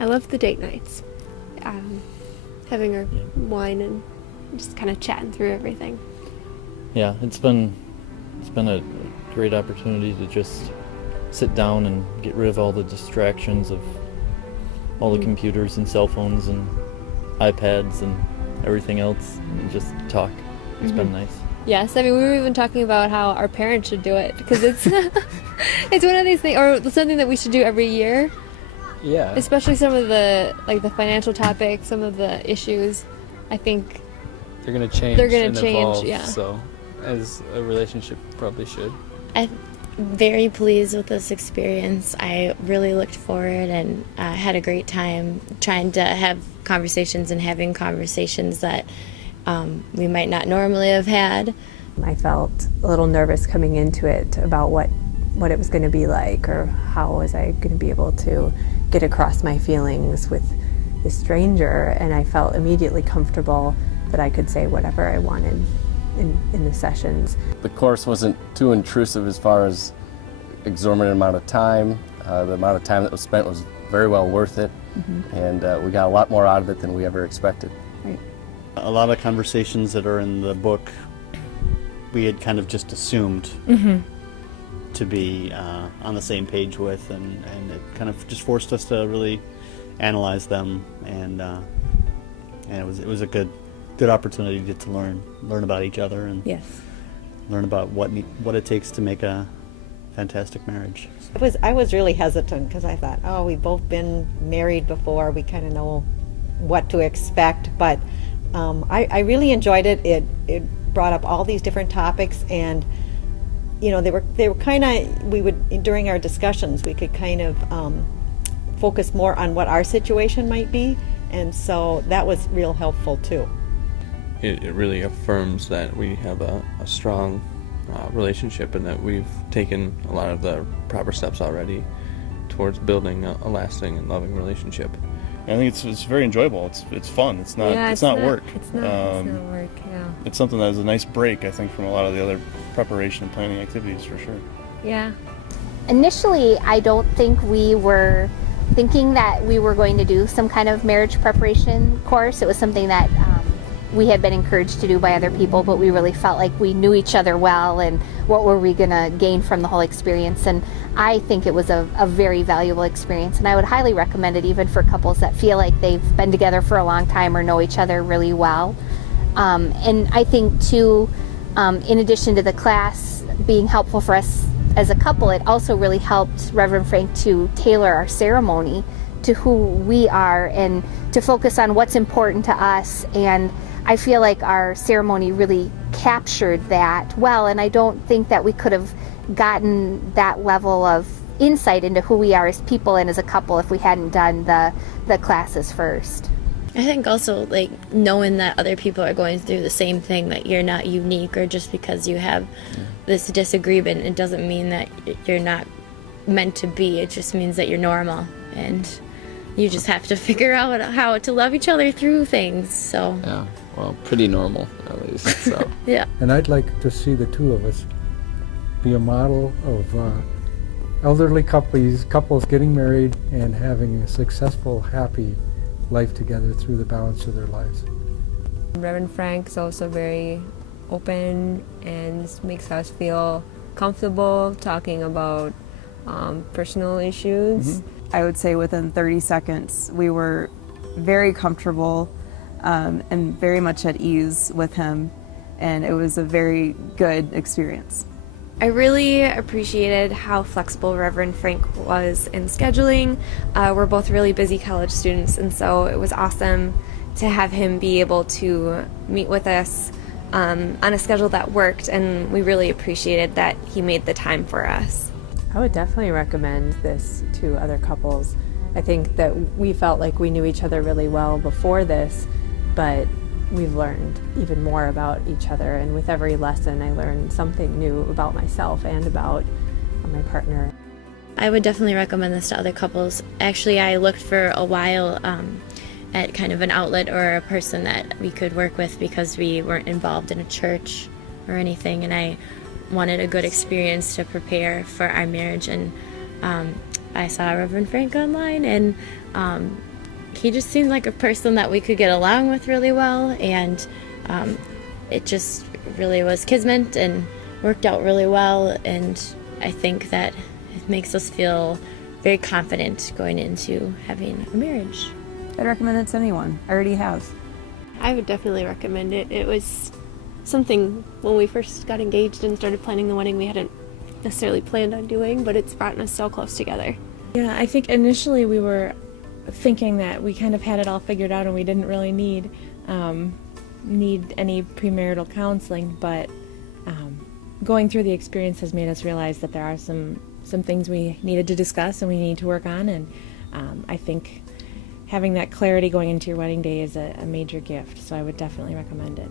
I love the date nights. Having our wine and just kind of chatting through everything. Yeah, it's been a great opportunity to just sit down and get rid of all the distractions of all the computers and cell phones and iPads and everything else, and just talk. It's been nice. Yes, I mean, we were even talking about how our parents should do it, because it's it's one of these things, or something that we should do every year. Yeah. Especially some of the the financial topics, some of the issues. I think they're gonna change. They're gonna and change, evolve, yeah. So, as a relationship probably should. I'm very pleased with this experience. I really looked forward and had a great time trying to have conversations and having conversations that we might not normally have had. I felt a little nervous coming into it about what it was going to be like, or how was I going to be able to get across my feelings with this stranger, and I felt immediately comfortable that I could say whatever I wanted in the sessions. The course wasn't too intrusive as far as exorbitant amount of time. The amount of time that was spent was very well worth it, and we got a lot more out of it than we ever expected. Right. A lot of conversations that are in the book we had kind of just assumed to be on the same page with, and it kind of just forced us to really analyze them, and it was a good opportunity to get to learn about each other and Yes. learn about what it takes to make a fantastic marriage. I was really hesitant because I thought, oh, we've both been married before, we kind of know what to expect, but I really enjoyed it. It brought up all these different topics, and they were kind of, we would, during our discussions, we could kind of focus more on what our situation might be, and so that was real helpful too. It really affirms that we have a strong relationship, and that we've taken a lot of the proper steps already towards building a lasting and loving relationship. I think it's very enjoyable. It's fun. It's not work. It's not work. Yeah. It's something that is a nice break, I think, from a lot of the other preparation and planning activities, for sure. Yeah. Initially, I don't think we were thinking that we were going to do some kind of marriage preparation course. It was something that we had been encouraged to do by other people, but we really felt like we knew each other well, and what were we going to gain from the whole experience. And I think it was a very valuable experience, and I would highly recommend it even for couples that feel like they've been together for a long time or know each other really well. And I think too, in addition to the class being helpful for us as a couple, it also really helped Reverend Frank to tailor our ceremony to who we are and to focus on what's important to us. And I feel like our ceremony really captured that well, and I don't think that we could have gotten that level of insight into who we are as people and as a couple if we hadn't done the classes first. I think also knowing that other people are going through the same thing, that you're not unique, or just because you have this disagreement, it doesn't mean that you're not meant to be. It just means that you're normal, and you just have to figure out how to love each other through things. So Yeah, well, pretty normal at least. So. yeah. And I'd like to see the two of us be a model of elderly couples getting married and having a successful, happy life together through the balance of their lives. Reverend Frank is also very open and makes us feel comfortable talking about personal issues. I would say within 30 seconds we were very comfortable and very much at ease with him, and it was a very good experience. I really appreciated how flexible Reverend Frank was in scheduling. We're both really busy college students, and so it was awesome to have him be able to meet with us on a schedule that worked, and we really appreciated that he made the time for us. I would definitely recommend this to other couples. I think that we felt like we knew each other really well before this, but we've learned even more about each other, and with every lesson I learned something new about myself and about my partner. I would definitely recommend this to other couples. Actually, I looked for a while at kind of an outlet or a person that we could work with, because we weren't involved in a church or anything, and I wanted a good experience to prepare for our marriage, and I saw Reverend Frank online, and he just seemed like a person that we could get along with really well, and it just really was kismet and worked out really well, and I think that it makes us feel very confident going into having a marriage. I'd recommend it to anyone. I already have. I would definitely recommend it. It was something when we first got engaged and started planning the wedding we hadn't necessarily planned on doing, but it's brought us so close together. Yeah, I think initially we were thinking that we kind of had it all figured out and we didn't really need any premarital counseling, but going through the experience has made us realize that there are some things we needed to discuss and we need to work on, and I think having that clarity going into your wedding day is a major gift, so I would definitely recommend it.